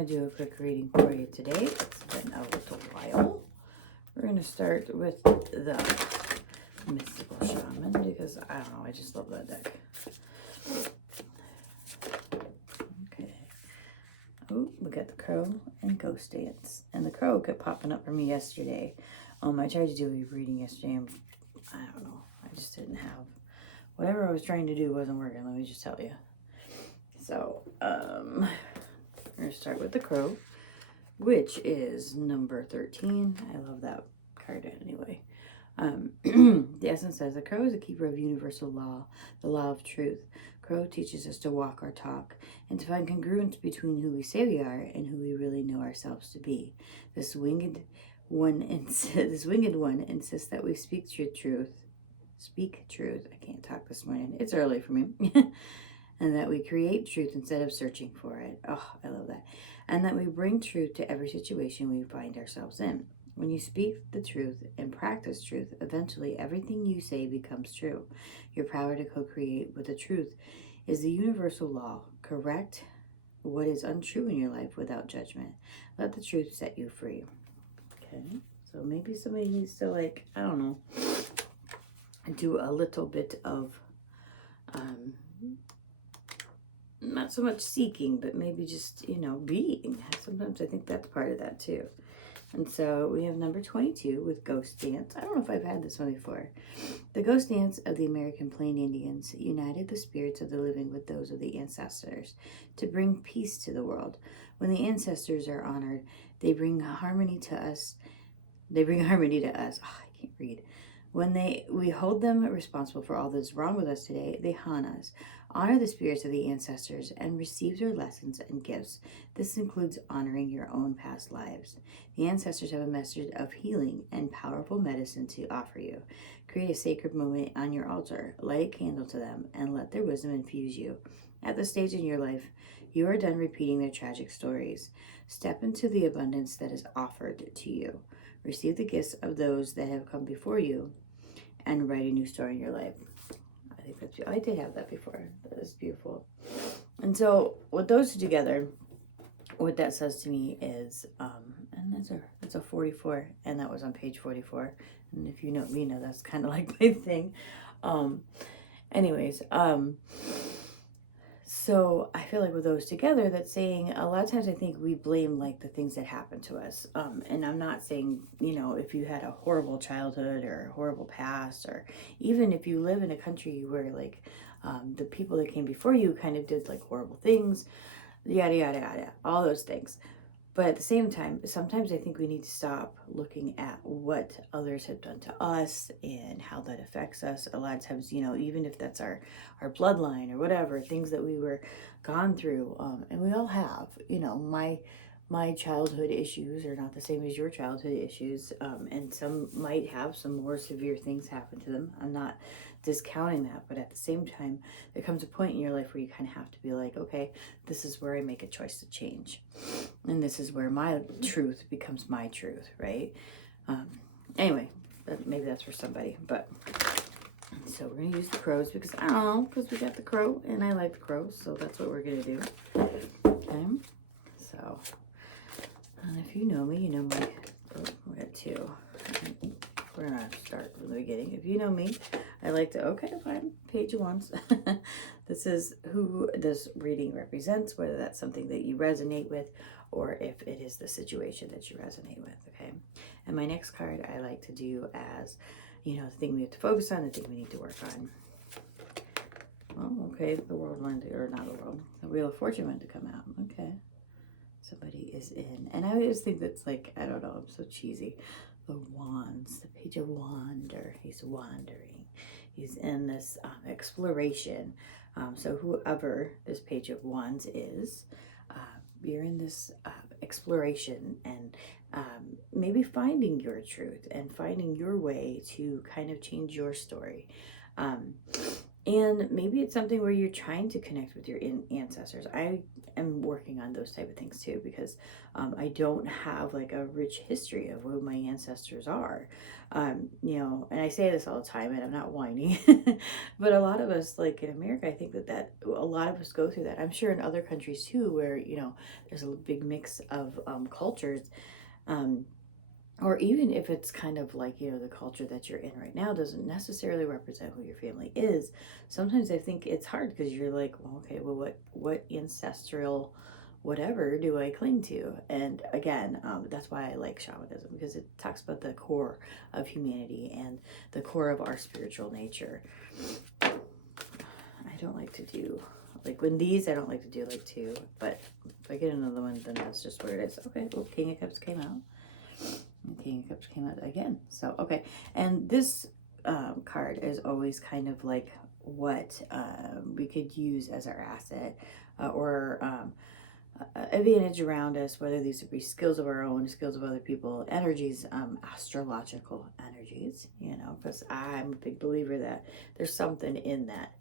going to do a quick reading for you today. It's been a little while. We're going to start with the Mystical Shaman because, I don't know, I just love that deck. Okay. Oh, we got the Crow and Ghost Dance. And the Crow kept popping up for me yesterday. I tried to do a reading yesterday. I don't know. I just didn't have... Whatever I was trying to do wasn't working, let me just tell you. So, we're going to start with the Crow, which is number 13. I love that card anyway. The essence says, the Crow is a keeper of universal law, the law of truth. Crow teaches us to walk our talk and to find congruence between who we say we are and who we really know ourselves to be. This winged one insists that we speak truth. I can't talk this morning. It's early for me. And that we create truth instead of searching for it. Oh, I love that. And that we bring truth to every situation we find ourselves in. When you speak the truth and practice truth, eventually everything you say becomes true. Your power to co-create with the truth is the universal law. Correct what is untrue in your life without judgment. Let the truth set you free. Okay, so maybe somebody needs to, like, I don't know, do a little bit of, not so much seeking, but maybe just, you know, being. Sometimes I think that's part of that too. And so we have number 22 with Ghost Dance. I don't know if I've had this one before. The Ghost Dance of the American Plain Indians united the spirits of the living with those of the ancestors to bring peace to the world. When the ancestors are honored, they bring harmony to us. Oh, I can't read. When we hold them responsible for all that is wrong with us today, they haunt us. Honor the spirits of the ancestors and receive their lessons and gifts. This includes honoring your own past lives. The ancestors have a message of healing and powerful medicine to offer you. Create a sacred moment on your altar. Light a candle to them and let their wisdom infuse you. At this stage in your life, you are done repeating their tragic stories. Step into the abundance that is offered to you. Receive the gifts of those that have come before you and write a new story in your life. I think that's, I did have that before. That is beautiful. And so with those two together, what that says to me is, and that's a 44, and that was on page 44. And if you know me, know that's kind of like my thing. So I feel like with those together, that's saying a lot of times I think we blame like the things that happen to us. And I'm not saying, you know, if you had a horrible childhood or a horrible past, or even if you live in a country where like the people that came before you kind of did like horrible things, yada, yada, yada, all those things. But at the same time, sometimes I think we need to stop looking at what others have done to us and how that affects us. A lot of times, you know, even if that's our bloodline or whatever, things that we were gone through, and we all have, you know, my childhood issues are not the same as your childhood issues, and some might have some more severe things happen to them. I'm not discounting that, but at the same time, there comes a point in your life where you kind of have to be like, okay, this is where I make a choice to change. And this is where my truth becomes my truth, right? Anyway, maybe that's for somebody, but so we're going to use the crows because, I don't know, because we got the crow and I like the crows, so that's what we're going to do. Okay, so, and if you know me, you know my, we got two. We're going to start from the beginning. If you know me, I like to, okay, fine, page once. This is who this reading represents, whether that's something that you resonate with or if it is the situation that you resonate with, okay? And my next card I like to do as, you know, the thing we have to focus on, the thing we need to work on. Oh, okay, the world wanted to, or not the world, the Wheel of Fortune wanted to come out, okay. Somebody is in, and I always think that's like, I don't know, I'm so cheesy. The wands, the page of wander, he's wandering. He's in this exploration. So whoever this page of wands is, you're in this exploration and maybe finding your truth and finding your way to kind of change your story. And maybe it's something where you're trying to connect with your ancestors. I am working on those type of things too, because I don't have like a rich history of who my ancestors are. You know, and I say this all the time, and I'm not whining, but a lot of us, like in America, I think that a lot of us go through that. I'm sure in other countries too, where, you know, there's a big mix of cultures. Um, or even if it's kind of like, you know, the culture that you're in right now doesn't necessarily represent who your family is. Sometimes I think it's hard because you're like, well, okay, well, what ancestral whatever do I cling to? And again, that's why I like shamanism, because it talks about the core of humanity and the core of our spiritual nature. I don't like to do, like when these, I don't like to do like two, but if I get another one, then that's just where it is. Okay, well, King of Cups came out. King of Cups came out again. So, okay. And this card is always kind of like what we could use as our asset or advantage around us, whether these would be skills of our own, skills of other people, energies, astrological energies, you know, because I'm a big believer that there's something in that.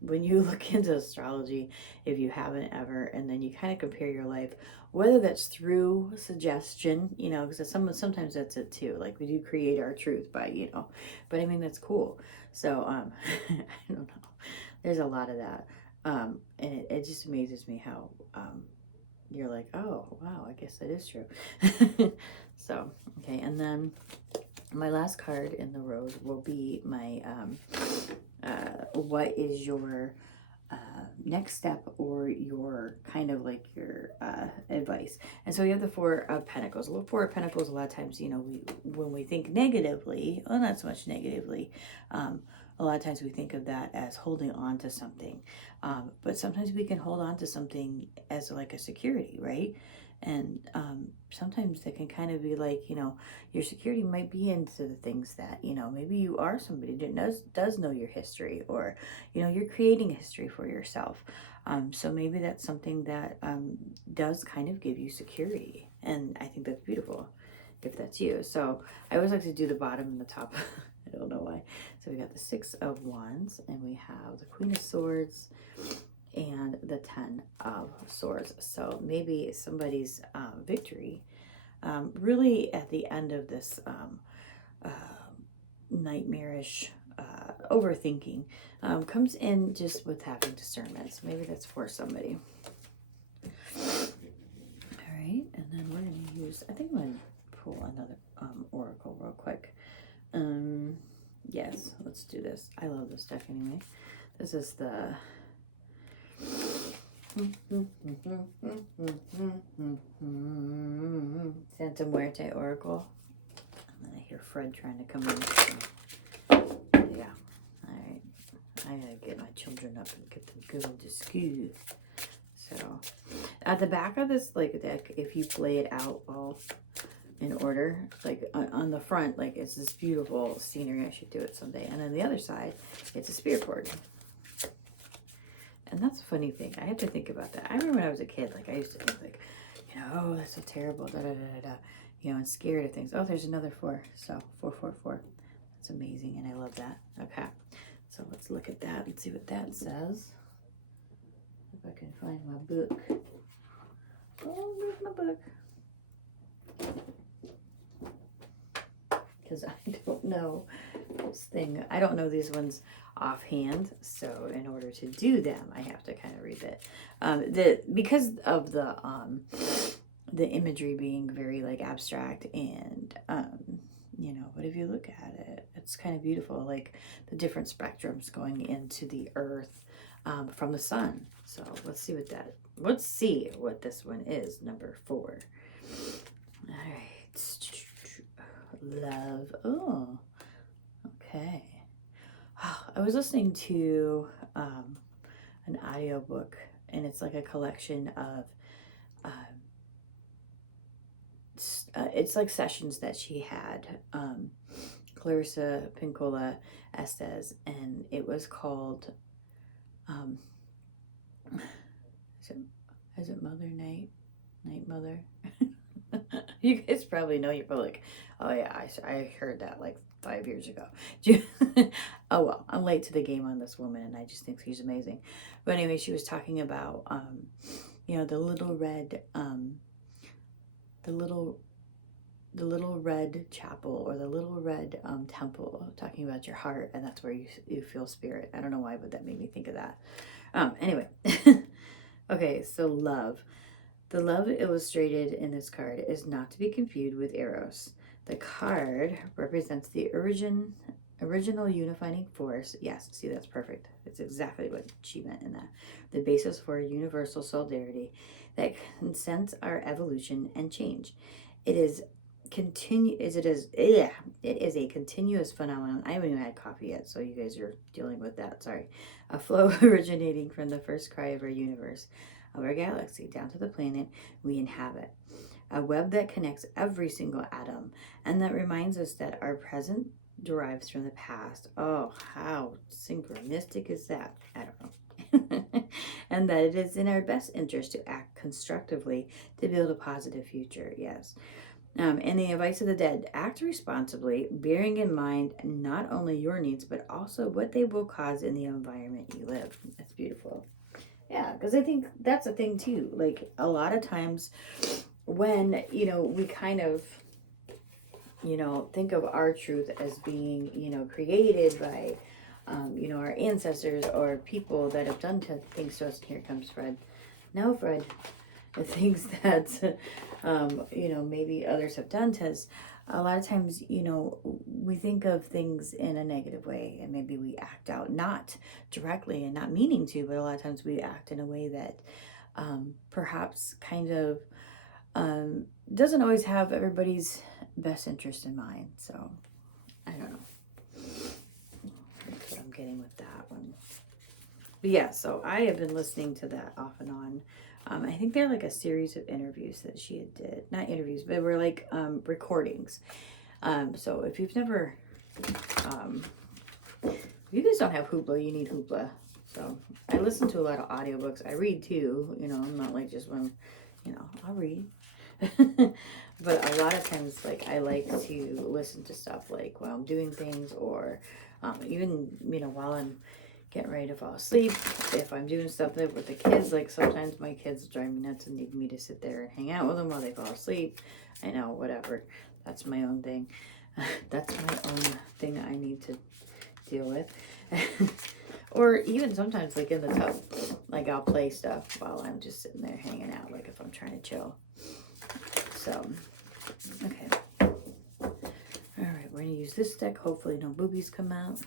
When you look into astrology, if you haven't ever, and then you kind of compare your life, whether that's through suggestion, you know, because sometimes that's it too. Like we do create our truth by, you know, but I mean, that's cool. So, I don't know. There's a lot of that. And it just amazes me how, you're like, oh, wow, I guess that is true. So, okay. And then my last card in the road will be my, what is your next step or your kind of like your advice. And so you have the Four of Pentacles. The Four of Pentacles, a lot of times, you know, when we think negatively, well, not so much negatively, a lot of times we think of that as holding on to something. But sometimes we can hold on to something as like a security, right? And sometimes that can kind of be like, you know, your security might be into the things that, you know, maybe you are somebody that does know your history, or, you know, you're creating a history for yourself. So maybe that's something that does kind of give you security. And I think that's beautiful if that's you. So I always like to do the bottom and the top. I don't know why. So we got the Six of Wands, and we have the Queen of Swords, and the Ten of Swords. So maybe somebody's victory really at the end of this nightmarish overthinking comes in just with having discernment. So maybe that's for somebody. All right, and then we're going to use, I think I'm going to pull another oracle real quick. Yes, let's do this. I love this deck anyway. This is the Santa Muerte Oracle. And then I hear Fred trying to come in. So, yeah. Alright. I gotta get my children up and get them going to school. So, at the back of this like deck, if you play it out all in order, like on the front, like it's this beautiful scenery. I should do it someday. And on the other side, it's a spear cord. And that's a funny thing. I have to think about that. I remember when I was a kid, like I used to think like, you know, oh, that's so terrible, da da da da, you know, and scared of things. Oh, there's another 4. So 444. That's amazing, and I love that. Okay, so let's look at that and see what that says. If I can find my book. Oh, where's my book? Because I don't know this thing. I don't know these ones offhand, so in order to do them, I have to kind of read it. Because of the imagery being very like abstract and you know, but if you look at it, it's kind of beautiful, like the different spectrums going into the earth from the sun. So let's see what this one is, number 4. All right. Love. Oh, okay. I was listening to an audiobook, and it's like a collection of it's like sessions that she had, Clarissa Pinkola Estes, and it was called is it Mother Night Mother? You guys probably know. You're probably like, oh yeah, I heard that like 5 years ago. Oh well, I'm late to the game on this woman, and I just think she's amazing. But anyway, she was talking about, the little red, the little the little red chapel, or the little red temple, talking about your heart, and that's where you feel spirit. I don't know why, but that made me think of that. Anyway. Okay, so love. The love illustrated in this card is not to be confused with Eros. The card represents the original unifying force. Yes, see, that's perfect. It's exactly what she meant in that. The basis for universal solidarity that consents our evolution and change. It is a continuous phenomenon. I haven't even had coffee yet, so you guys are dealing with that. Sorry. A flow originating from the first cry of our universe, of our galaxy, down to the planet we inhabit. A web that connects every single atom, and that reminds us that our present derives from the past. Oh, how synchronistic is that? I don't know. And that it is in our best interest to act constructively to build a positive future. Yes. And the advice of the dead: act responsibly, bearing in mind not only your needs, but also what they will cause in the environment you live. That's beautiful. Yeah, because I think that's a thing too. Like, a lot of times when, we kind of, think of our truth as being, created by, our ancestors or people that have done things to us. Here comes Fred. No, Fred. The things that, maybe others have done to us. A lot of times, we think of things in a negative way, and maybe we act out, not directly and not meaning to, but a lot of times we act in a way that perhaps kind of doesn't always have everybody's best interest in mind. So, I don't know. That's what I'm getting with that one. But yeah, so I have been listening to that off and on. I think they're like a series of interviews that she had did. Not interviews, but were like recordings. So if you've never, if you guys don't have Hoopla, you need Hoopla. So I listen to a lot of audiobooks. I read too, I'm not like just one, I'll read. But a lot of times, like, I like to listen to stuff like while I'm doing things, or even, while I'm getting ready to fall asleep. If I'm doing stuff with the kids, like sometimes my kids drive me nuts and need me to sit there and hang out with them while they fall asleep. I know, whatever. That's my own thing. That's my own thing I need to deal with. Or even sometimes, like in the tub, like I'll play stuff while I'm just sitting there hanging out, like if I'm trying to chill. So, okay. All right, we're going to use this deck. Hopefully no boobies come out,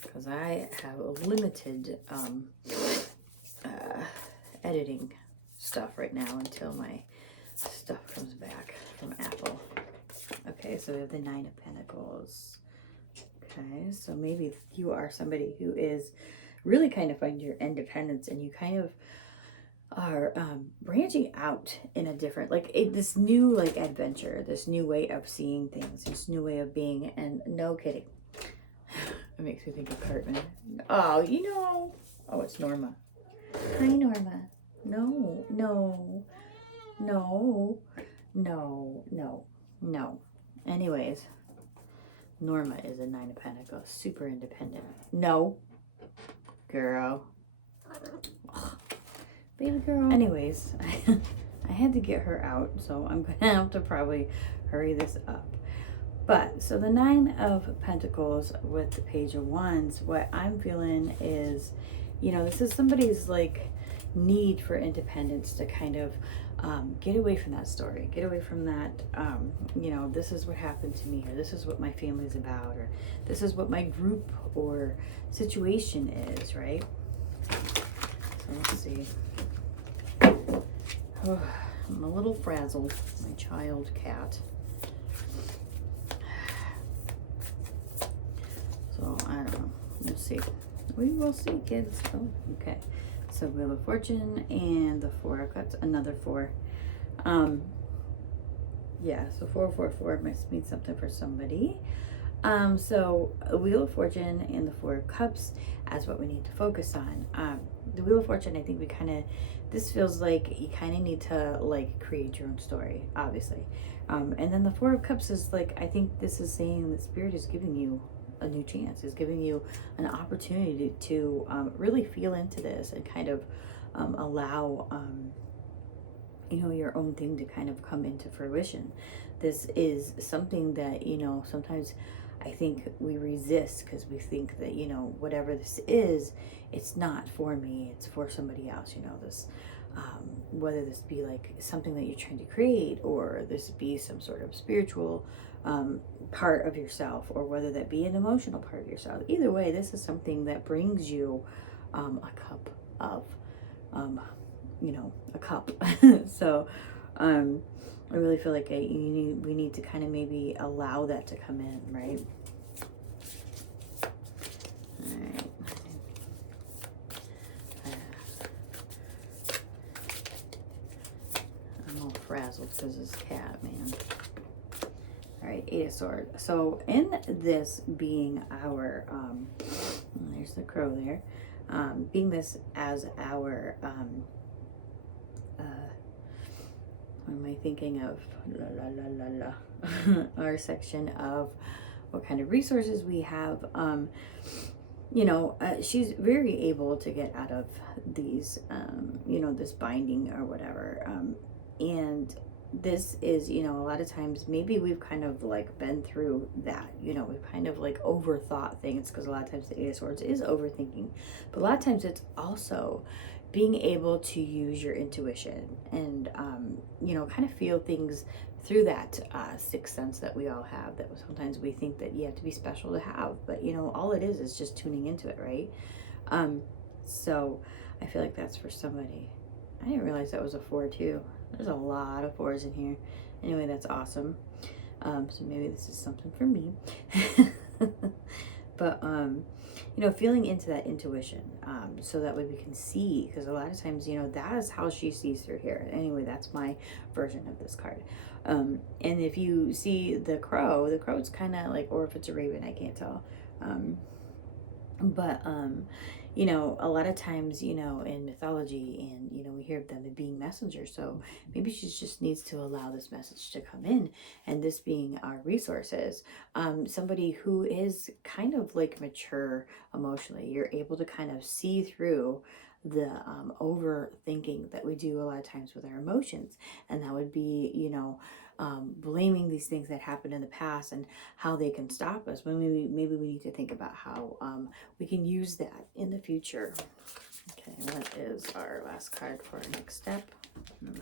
because I have a limited editing stuff right now until my stuff comes back from Apple. Okay, so we have the Nine of Pentacles. Okay, so maybe you are somebody who is really kind of finding your independence, and you kind of are branching out in a different, like this new like adventure, this new way of seeing things, this new way of being. And no kidding, it makes me think of Cartman. Oh, oh, it's Norma. Hi, Norma. No. Anyways, Norma is a Nine of Pentacles, super independent. No, girl. Ugh. Baby girl. Anyways, I had to get her out, so I'm going to have to probably hurry this up. But, so the Nine of Pentacles with the Page of Wands, what I'm feeling is, this is somebody's like need for independence to kind of get away from that story, get away from that, this is what happened to me, or this is what my family's about, or this is what my group or situation is, right? So let's see. Oh, I'm a little frazzled, my child cat. So I don't know. Let's see. We will see, kids. Oh, okay. So Wheel of Fortune and the Four of Cups, another four. Yeah, so 444 must mean something for somebody. So a Wheel of Fortune and the Four of Cups as what we need to focus on. The Wheel of Fortune, I think we kind of, this feels like you kind of need to like create your own story, obviously. And then the Four of Cups is like, I think this is saying that Spirit is giving you a new chance, is giving you an opportunity to really feel into this and kind of allow, you know, your own thing to kind of come into fruition. This is something that, you know, sometimes I think we resist because we think that, you know, whatever this is, it's not for me, it's for somebody else, you know, this, whether this be like something that you're trying to create, or this be some sort of spiritual part of yourself, or whether that be an emotional part of yourself. Either way, this is something that brings you a cup of, you know, a cup. So, I really feel like we need to kind of maybe allow that to come in, right? All right. I'm all frazzled because this cat, man. All right, Eight of Swords. So in this being our, there's the crow there, being this as our, what am I thinking of? Our section of what kind of resources we have. You know, she's very able to get out of these, you know, this binding or whatever. And this is, you know, a lot of times maybe we've kind of like been through that, you know, we've kind of like overthought things, because a lot of times the Eight of Swords is overthinking, but a lot of times it's also being able to use your intuition and, you know, kind of feel things through that sixth sense that we all have, that sometimes we think that you have to be special to have, but, you know, all it is just tuning into it, right? So I feel like that's for somebody. I didn't realize that was a 4 too. There's a lot of 4s in here. Anyway, that's awesome. So maybe this is something for me. But, you know, feeling into that intuition, so that way we can see, because a lot of times, you know, that is how she sees through here. Anyway, that's my version of this card. And if you see the crow, it's kind of like, or if it's a raven, I can't tell. But you know, a lot of times, you know, in mythology, and, you know, we hear of them being messengers. So maybe she just needs to allow this message to come in, and this being our resources, somebody who is kind of like mature emotionally, you're able to kind of see through the overthinking that we do a lot of times with our emotions. And that would be, you know, blaming these things that happened in the past and how they can stop us, when maybe we need to think about how we can use that in the future. Okay, what is our last card for our next step?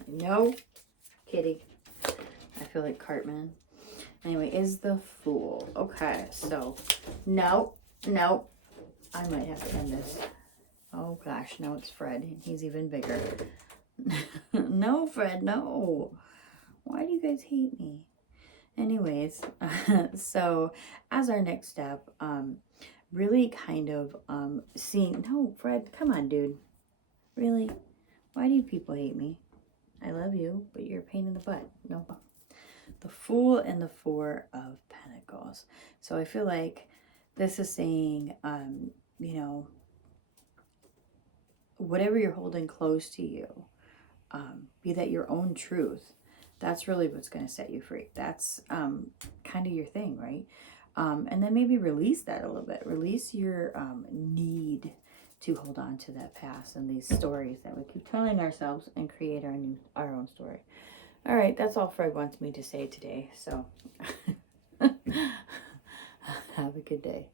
No, kidding. I feel like Cartman. Anyway, is the Fool. Okay, so no, I might have to end this. Oh gosh, no, it's Fred. He's even bigger. No, Fred, no. Why do you guys hate me? Anyways, so as our next step, really kind of seeing, no, Fred, come on, dude. Really? Why do you people hate me? I love you, but you're a pain in the butt. No. The Fool and the Four of Pentacles. So I feel like this is saying, you know, whatever you're holding close to you, be that your own truth, that's really what's going to set you free. That's kind of your thing, right? And then maybe release that a little bit. Release your need to hold on to that past and these stories that we keep telling ourselves, and create our own story. All right, that's all Fred wants me to say today. So have a good day.